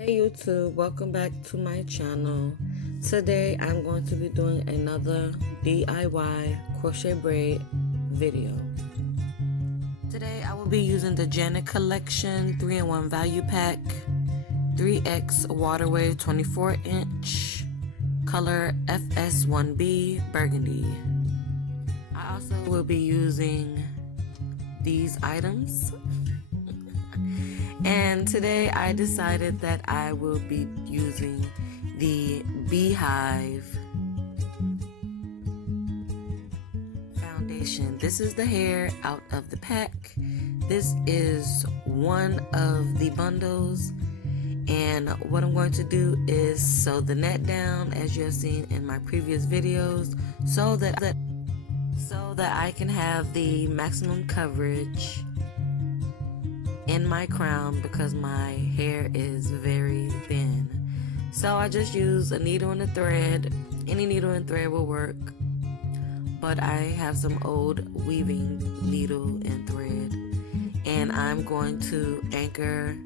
Hey YouTube, welcome back to my channel. Today I'm going to be doing another DIY crochet braid video. Today I will be using the Janet Collection 3-in-1 Value Pack 3X Waterwave 24-inch color FS1B Burgundy. I also will be using these items. And today I decided that I will be using the Beehive foundation. This is the hair out of the pack. This is one of the bundles. And what I'm going to do is sew the net down, as you have seen in my previous videos, so that I can have the maximum coverage in my crown, because my hair is very thin. So I just use a needle and a thread. Any needle and thread will work, but I have some old weaving needle and thread, and I'm going to anchor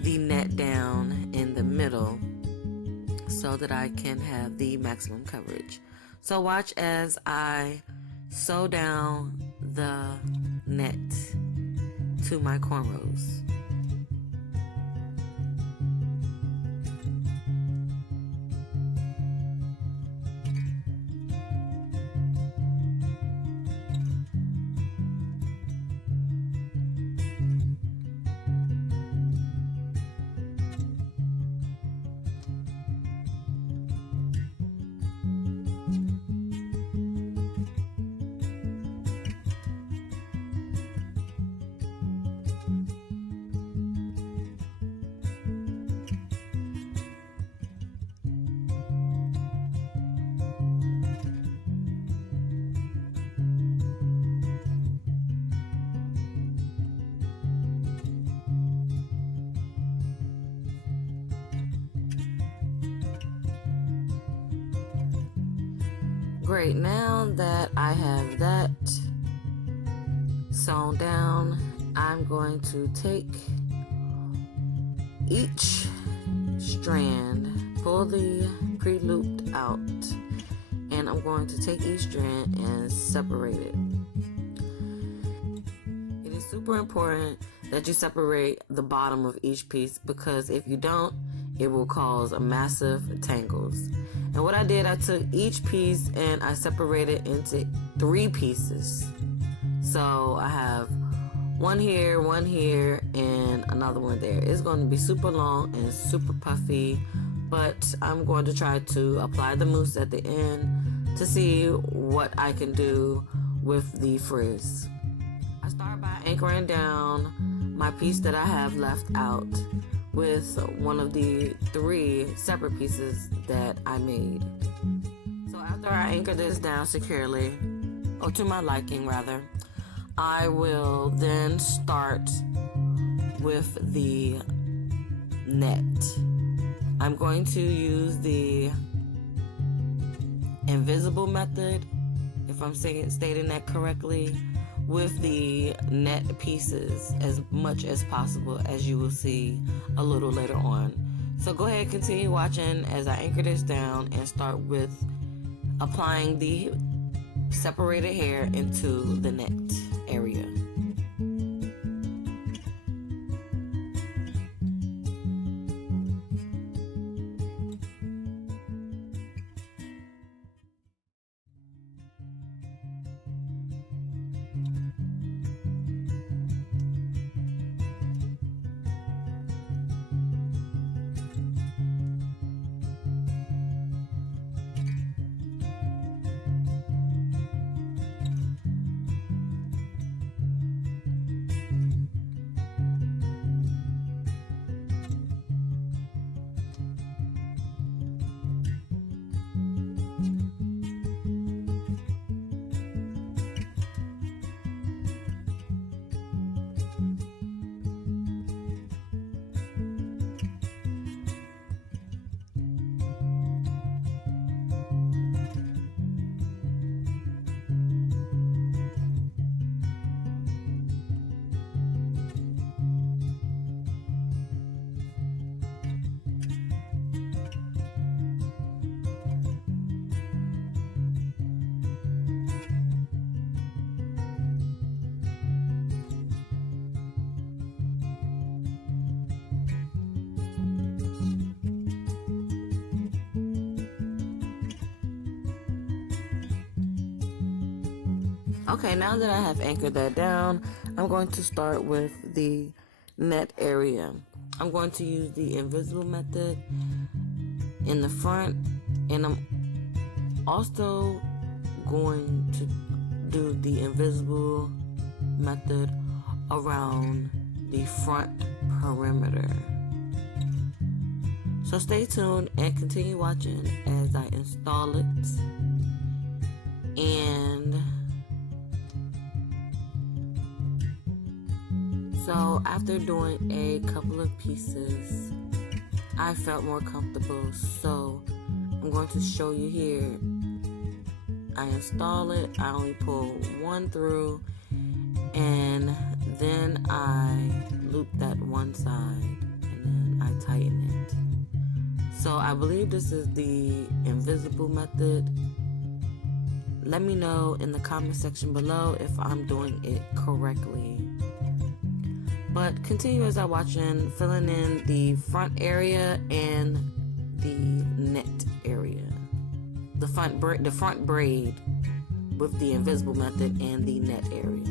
the net down in the middle so that I can have the maximum coverage. So watch as I sew down the net to my cornrows. Great, now that I have that sewn down, I'm going to take each strand, pull the pre-looped out, and I'm going to take each strand and separate it. It is super important that you separate the bottom of each piece, because if you don't, it will cause massive tangles. And what I did, I took each piece and I separated into 3 pieces. So I have one here, and another one there. It's going to be super long and super puffy, but I'm going to try to apply the mousse at the end to see what I can do with the frizz. I start by anchoring down my piece that I have left out with one of the 3 separate pieces that I made. So after I anchor this down securely, or to my liking rather, I will then start with the net. I'm going to use the invisible method, if I'm stating that correctly, with the net pieces as much as possible, as you will see a little later on. So go ahead, continue watching as I anchor this down and start with applying the separated hair into the net area. Okay, now that I have anchored that down, I'm going to start with the net area. I'm going to use the invisible method in the front, and I'm also going to do the invisible method around the front perimeter. So stay tuned and continue watching as I install it. And so after doing a couple of pieces, I felt more comfortable, so I'm going to show you here. I install it, I only pull one through, and then I loop that one side, and then I tighten it. So I believe this is the invisible method. Let me know in the comment section below if I'm doing it correctly. But continue as I'm watching, filling in the front area and the net area. The front braid with the invisible method and the net area.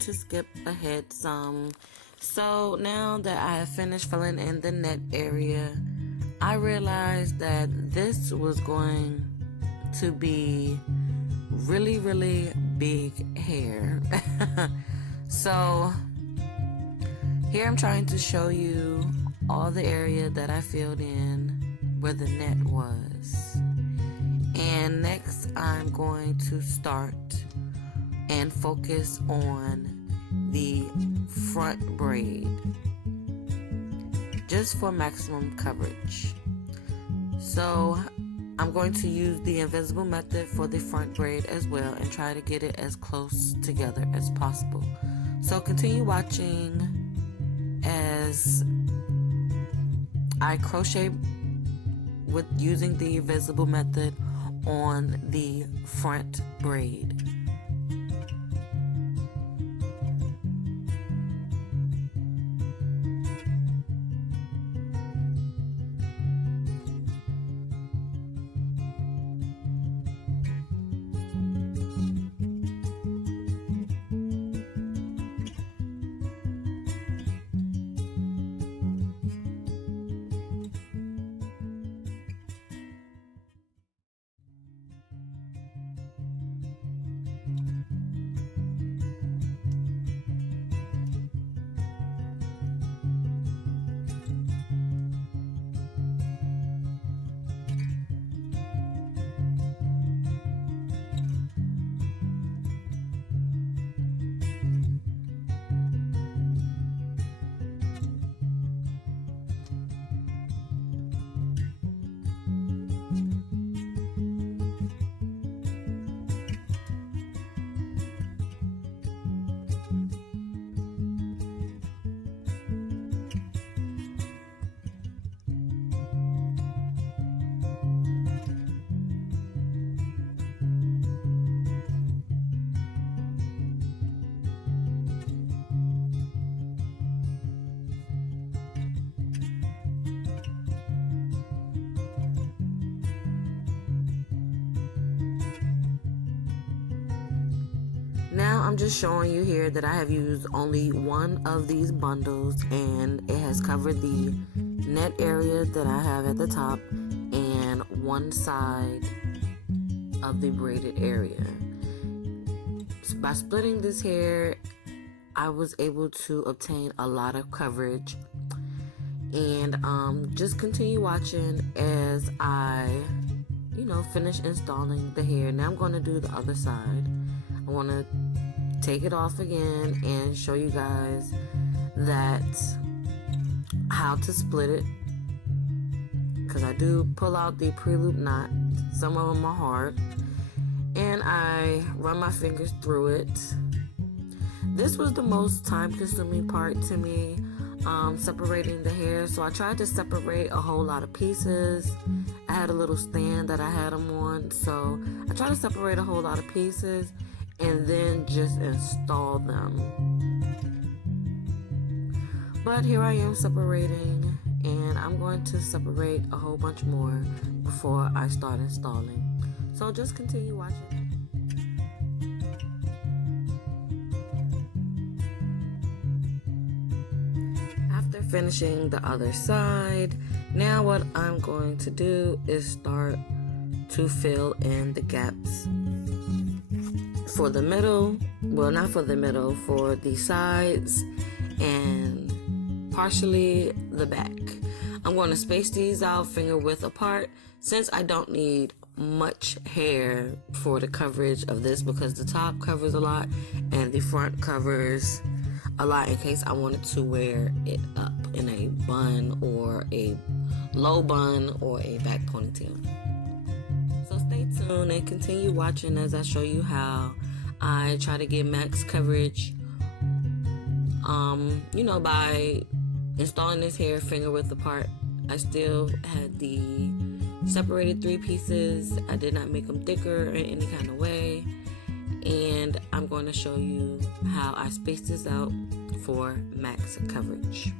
To skip ahead some. So now that I have finished filling in the net area, I realized that this was going to be really big hair. So here I'm trying to show you all the area that I filled in where the net was. And next I'm going to start and focus on the front braid just for maximum coverage. So I'm going to use the invisible method for the front braid as well and try to get it as close together as possible. So continue watching as I crochet with using the invisible method on the front braid. Now I'm just showing you here that I have used only one of these bundles, and it has covered the net area that I have at the top and one side of the braided area. So by splitting this hair, I was able to obtain a lot of coverage, and just continue watching as I finish installing the hair. Now I'm going to do the other side. I want to take it off again and show you guys that how to split it, because I do pull out the pre-loop knot. Some of them are hard, and I run my fingers through it. This was the most time-consuming part to me, separating the hair. So I tried to separate a whole lot of pieces. I had a little stand that I had them on, so I tried to separate a whole lot of pieces and then just install them. But here I am separating, and I'm going to separate a whole bunch more before I start installing. So just continue watching. After finishing the other side, now what I'm going to do is start to fill in the gaps for the middle, well, not for the middle, for the sides and partially the back. I'm going to space these out finger width apart, since I don't need much hair for the coverage of this, because the top covers a lot and the front covers a lot in case I wanted to wear it up in a bun or a low bun or a back ponytail. So stay tuned and continue watching as I show you how I try to get max coverage, by installing this hair finger width apart. I still had the separated 3 pieces. I did not make them thicker in any kind of way. And I'm going to show you how I space this out for max coverage.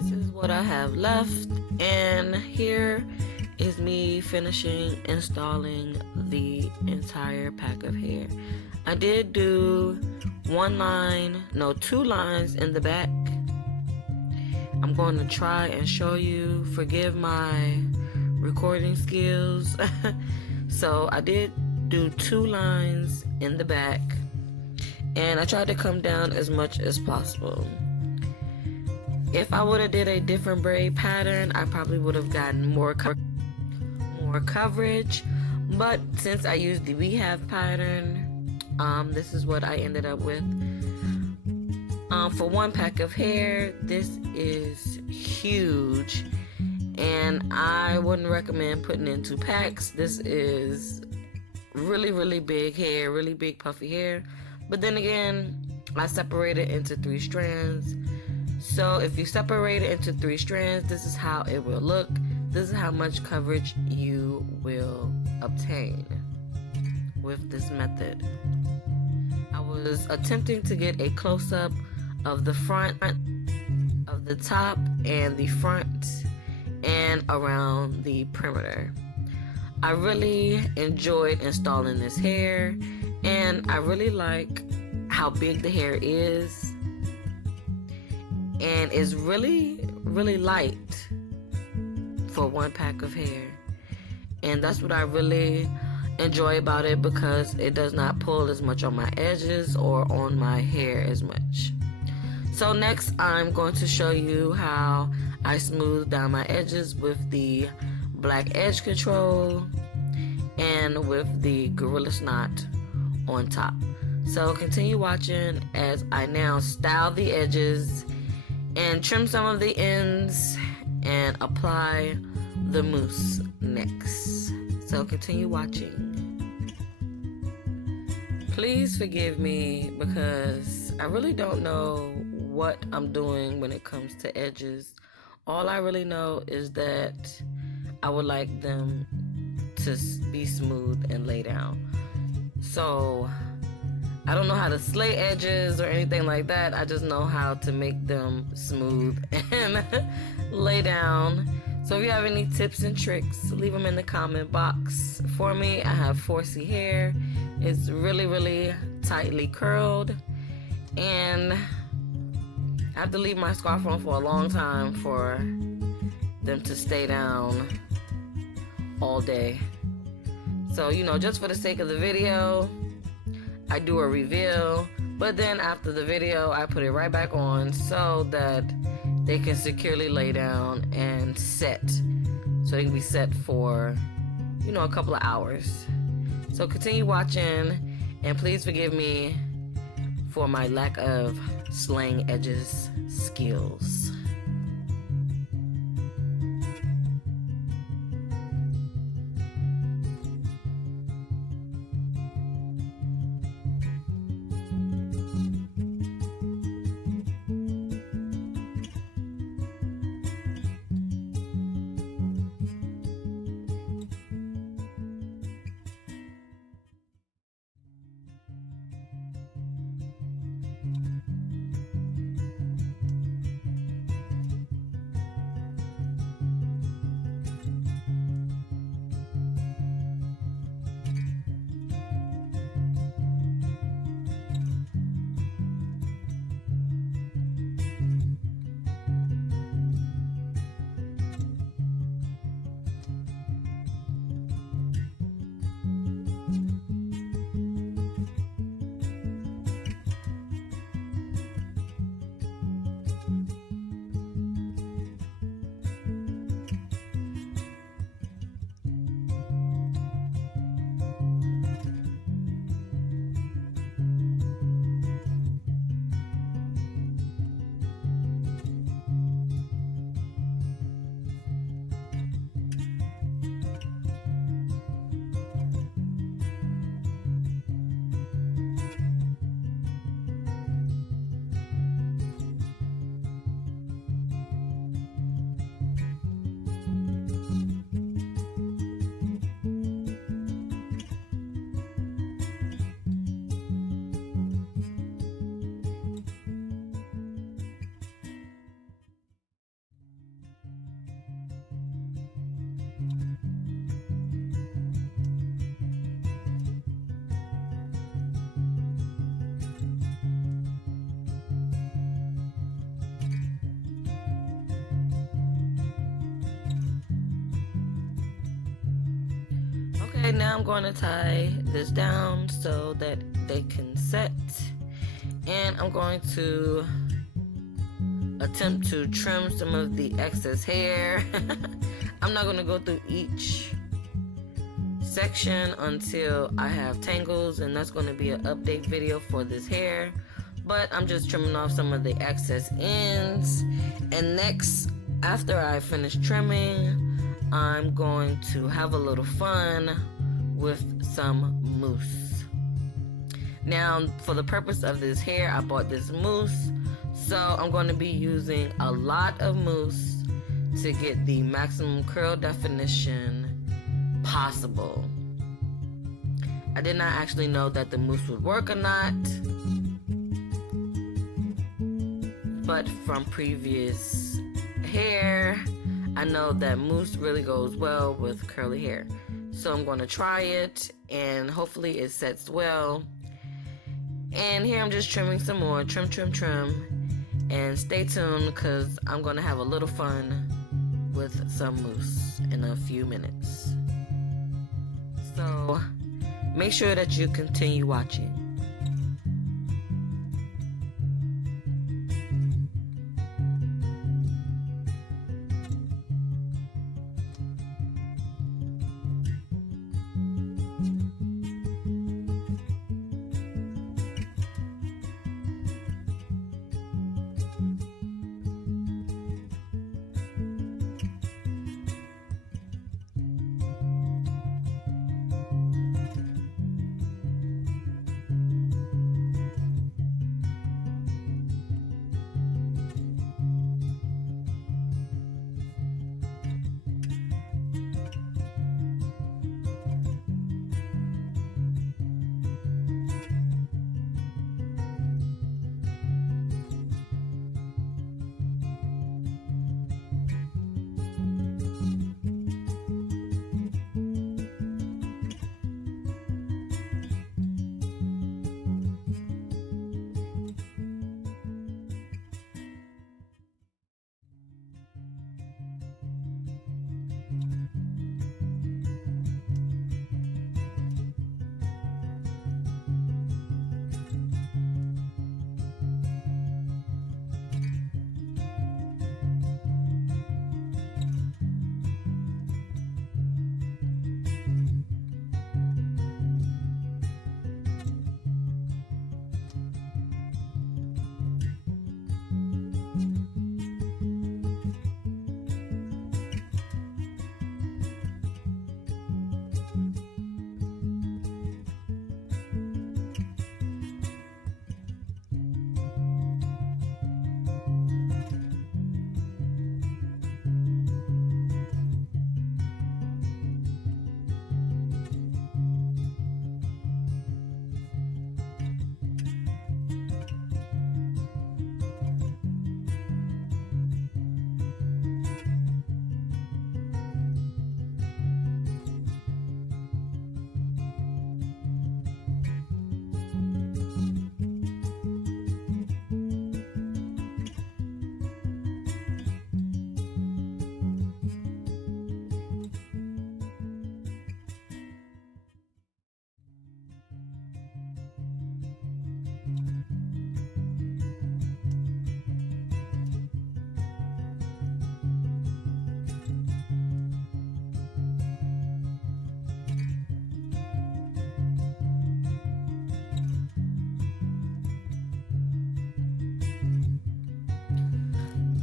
This is what I have left, and here is me finishing installing the entire pack of hair. I did do two lines in the back. I'm going to try and show you. Forgive my recording skills. So I did do 2 lines in the back, and I tried to come down as much as possible. If I would have did a different braid pattern, I probably would have gotten more coverage, but since I used the beehive pattern, this is what I ended up with. For one pack of hair, this is huge, and I wouldn't recommend putting in 2 packs. This is really big hair, really big puffy hair. But then again, I separated into 3 strands. So if you separate it into 3 strands, this is how it will look. This is how much coverage you will obtain with this method. I was attempting to get a close-up of the front, of the top and the front, and around the perimeter. I really enjoyed installing this hair, and I really like how big the hair is, and it's really light for one pack of hair. And that's what I really enjoy about it, because it does not pull as much on my edges or on my hair as much. So next, I'm going to show you how I smooth down my edges with the black edge control and with the Gorilla Snot on top. So continue watching as I now style the edges and trim some of the ends and apply the mousse next. So continue watching. Please forgive me, because I really don't know what I'm doing when it comes to edges. All I really know is that I would like them to be smooth and lay down. So I don't know how to slay edges or anything like that. I just know how to make them smooth and lay down. So if you have any tips and tricks, leave them in the comment box for me. I have 4C hair. It's really tightly curled, and I have to leave my scarf on for a long time for them to stay down all day. So, just for the sake of the video, I do a reveal, but then after the video, I put it right back on so that they can securely lay down and set. So they can be set for, a couple of hours. So continue watching, and please forgive me for my lack of slaying edges skills. now I'm going to tie this down so that they can set, and I'm going to attempt to trim some of the excess hair. I'm not going to go through each section until I have tangles, and that's going to be an update video for this hair, but I'm just trimming off some of the excess ends. And next, after I finish trimming, I'm going to have a little fun with some mousse. Now, for the purpose of this hair, I bought this mousse, so I'm going to be using a lot of mousse to get the maximum curl definition possible. I did not actually know that the mousse would work or not, but from previous hair, I know that mousse really goes well with curly hair. So I'm going to try it, and hopefully it sets well. And here I'm just trimming some more, trim, and stay tuned because I'm going to have a little fun with some mousse in a few minutes. So make sure that you continue watching.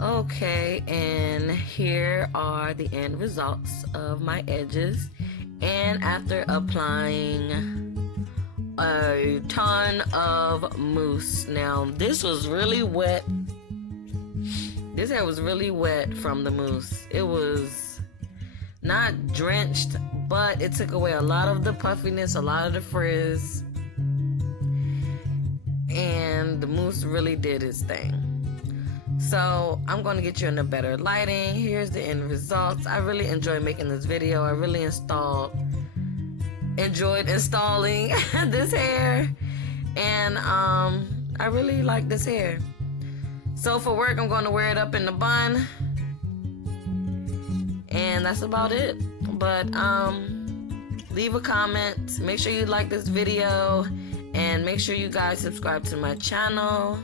Okay, and here are the end results of my edges. And after applying a ton of mousse, now this was really wet. This hair was really wet from the mousse. It was not drenched, but it took away a lot of the puffiness, a lot of the frizz, and the mousse really did its thing. So I'm going to get you in a better lighting. Here's the end results. I really enjoyed making this video. I really enjoyed installing this hair, and I really like this hair. So for work, I'm going to wear it up in the bun, and that's about it. But leave a comment. Make sure you like this video, and make sure you guys subscribe to my channel.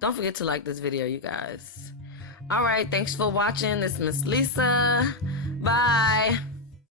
Don't forget to like this video, you guys. Alright, thanks for watching. This is Miss Lisa. Bye.